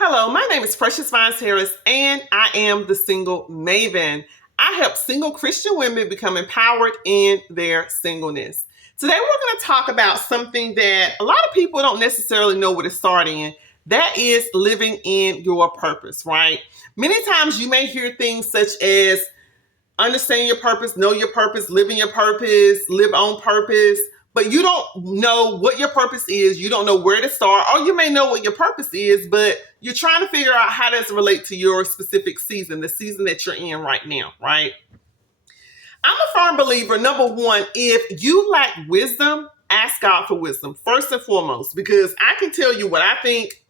Hello, my name is Precious Vines Harris, and I am the Single Maven. I help single Christian women become empowered in their singleness. Today, we're going to talk about something that a lot of people don't necessarily know where to start in. That is living in your purpose, right? Many times you may hear things such as understand your purpose, know your purpose, live in your purpose, live on purpose, but you don't know what your purpose is. You don't know where to start, or you may know what your purpose is, but you're trying to figure out how does it relate to your specific season, the season that you're in right now, right? I'm a firm believer, number one, if you lack wisdom, ask God for wisdom, first and foremost, because I can tell you what I think,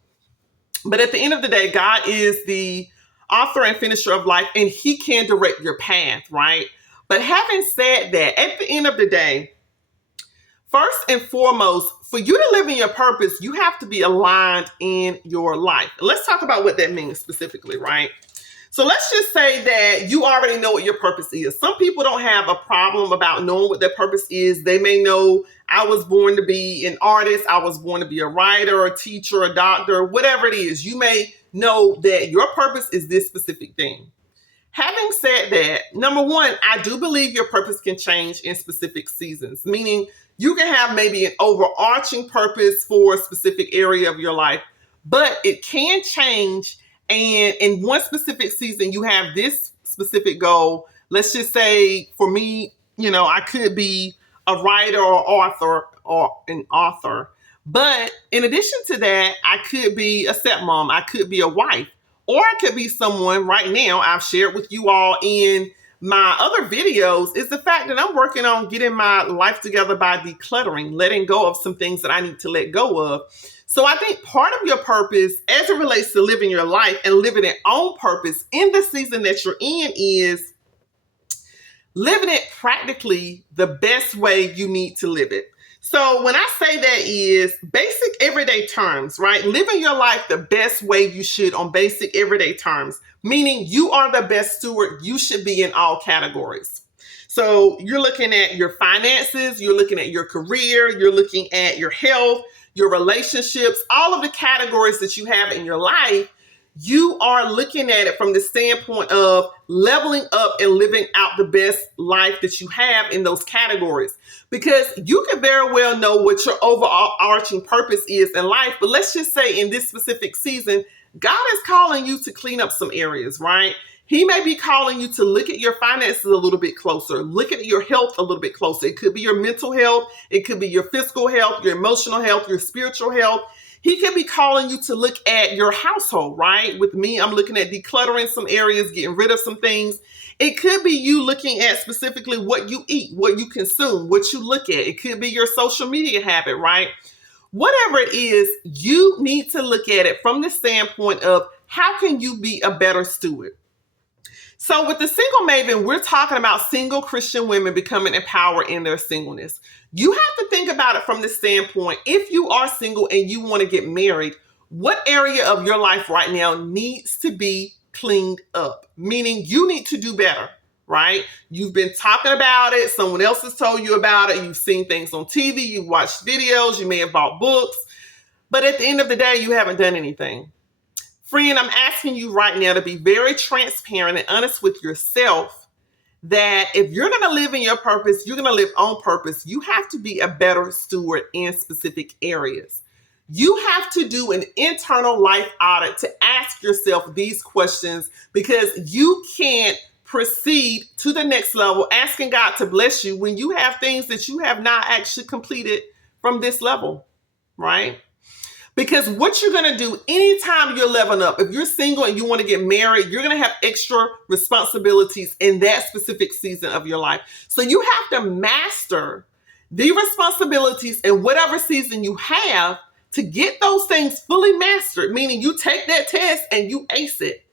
but at the end of the day, God is the author and finisher of life, and He can direct your path, right? But having said that, at the end of the day, first and foremost, for you to live in your purpose, you have to be aligned in your life. Let's talk about what that means specifically, right? So let's just say that you already know what your purpose is. Some people don't have a problem about knowing what their purpose is. They may know, I was born to be an artist, I was born to be a writer, a teacher, a doctor, whatever it is. You may know that your purpose is this specific thing. Having said that, number one, I do believe your purpose can change in specific seasons, meaning you can have maybe an overarching purpose for a specific area of your life, but it can change. And in one specific season, you have this specific goal. Let's just say for me, I could be a writer or an author. But in addition to that, I could be a stepmom. I could be a wife. Or I could be someone right now, I've shared with you all in my other videos, is the fact that I'm working on getting my life together by decluttering, letting go of some things that I need to let go of. So I think part of your purpose as it relates to living your life and living it on purpose in the season that you're in is living it practically the best way you need to live it. So when I say that is basic everyday terms, right? Living your life the best way you should on basic everyday terms, meaning you are the best steward you should be in all categories. So you're looking at your finances, you're looking at your career, you're looking at your health, your relationships, all of the categories that you have in your life. You are looking at it from the standpoint of leveling up and living out the best life that you have in those categories. Because you can very well know what your overarching purpose is in life, but let's just say in this specific season, God is calling you to clean up some areas, right? He may be calling you to look at your finances a little bit closer, look at your health a little bit closer. It could be your mental health, it could be your physical health, your emotional health, your spiritual health. He could be calling you to look at your household, right? With me, I'm looking at decluttering some areas, getting rid of some things. It could be you looking at specifically what you eat, what you consume, what you look at. It could be your social media habit, right? Whatever it is, you need to look at it from the standpoint of how can you be a better steward? So with the Single Maven, we're talking about single Christian women becoming empowered in their singleness. You have to think about it from the standpoint, if you are single and you want to get married, what area of your life right now needs to be cleaned up? Meaning you need to do better, right? You've been talking about it. Someone else has told you about it. You've seen things on TV. You've watched videos. You may have bought books. But at the end of the day, you haven't done anything. Friend, I'm asking you right now to be very transparent and honest with yourself that if you're going to live in your purpose, you're going to live on purpose, you have to be a better steward in specific areas. You have to do an internal life audit to ask yourself these questions because you can't proceed to the next level asking God to bless you when you have things that you have not actually completed from this level, right? Because what you're going to do anytime you're leveling up, if you're single and you want to get married, you're going to have extra responsibilities in that specific season of your life. So you have to master the responsibilities in whatever season you have to get those things fully mastered, meaning you take that test and you ace it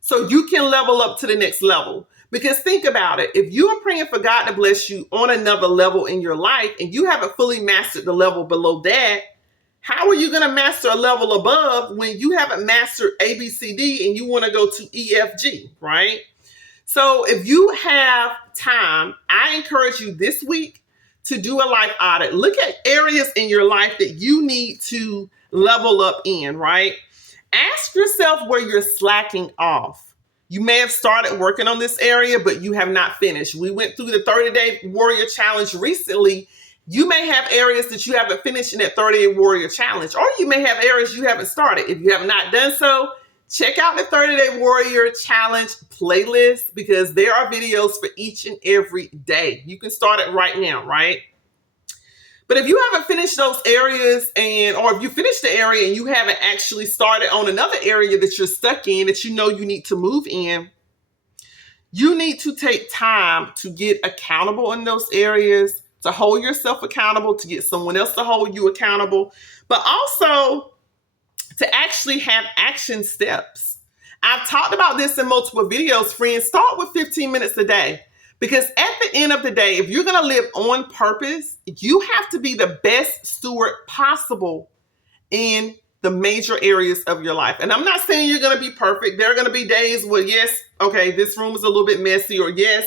so you can level up to the next level. Because think about it. If you are praying for God to bless you on another level in your life and you haven't fully mastered the level below that, how are you going to master a level above when you haven't mastered A, B, C, D and you want to go to E, F, G, right? So if you have time, I encourage you this week to do a life audit. Look at areas in your life that you need to level up in, right? Ask yourself where you're slacking off. You may have started working on this area, but you have not finished. We went through the 30-day warrior challenge recently. You may have areas that you haven't finished in that 30-day warrior challenge, or you may have areas you haven't started. If you have not done so, check out the 30-day warrior challenge playlist, because there are videos for each and every day. You can start it right now, right? But if you haven't finished those areas, or if you finished the area and you haven't actually started on another area that you're stuck in, that you know you need to move in, you need to take time to get accountable in those areas, to hold yourself accountable, to get someone else to hold you accountable, but also to actually have action steps. I've talked about this in multiple videos, friends. Start with 15 minutes a day. Because at the end of the day, if you're going to live on purpose, you have to be the best steward possible in the major areas of your life. And I'm not saying you're going to be perfect. There are going to be days where, yes, okay, this room is a little bit messy, or yes,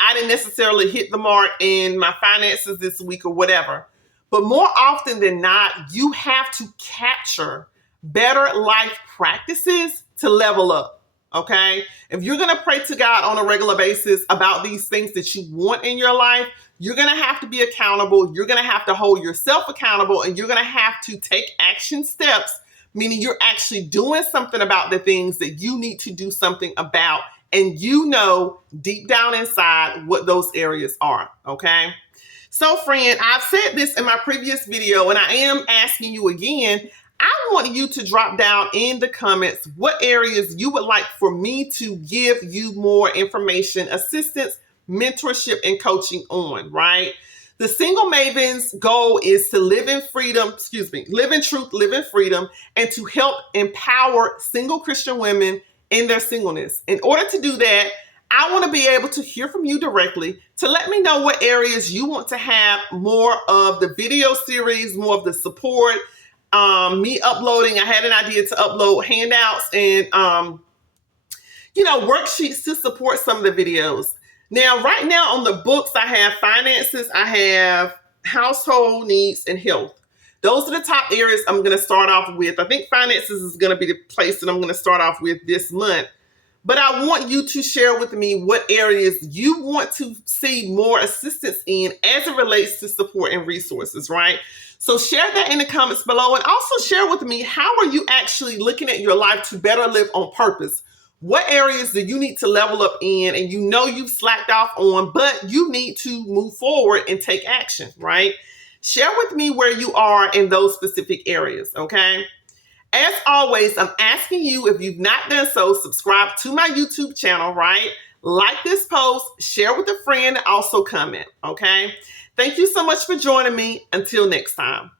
I didn't necessarily hit the mark in my finances this week, or whatever. But more often than not, you have to capture better life practices to level up. Okay? If you're going to pray to God on a regular basis about these things that you want in your life, you're going to have to be accountable. You're going to have to hold yourself accountable, and you're going to have to take action steps, meaning you're actually doing something about the things that you need to do something about. And you know deep down inside what those areas are. Okay? So, friend, I've said this in my previous video, and I am asking you again. I want you to drop down in the comments what areas you would like for me to give you more information, assistance, mentorship, and coaching on, right? The Single Maven's goal is to live in freedom, live in truth, live in freedom, and to help empower single Christian women in their singleness. In order to do that, I want to be able to hear from you directly to let me know what areas you want to have more of the video series, more of the support, me uploading. I had an idea to upload handouts and, worksheets to support some of the videos. Now, right now on the books, I have finances, I have household needs, and health. Those are the top areas I'm going to start off with. I think finances is going to be the place that I'm going to start off with this month. But I want you to share with me what areas you want to see more assistance in as it relates to support and resources, right? So share that in the comments below, and also share with me, how are you actually looking at your life to better live on purpose? What areas do you need to level up in, and you know you've slacked off on, but you need to move forward and take action, right? Share with me where you are in those specific areas, okay? As always, I'm asking you, if you've not done so, subscribe to my YouTube channel, right? Like this post, share with a friend, also comment, okay? Thank you so much for joining me. Until next time.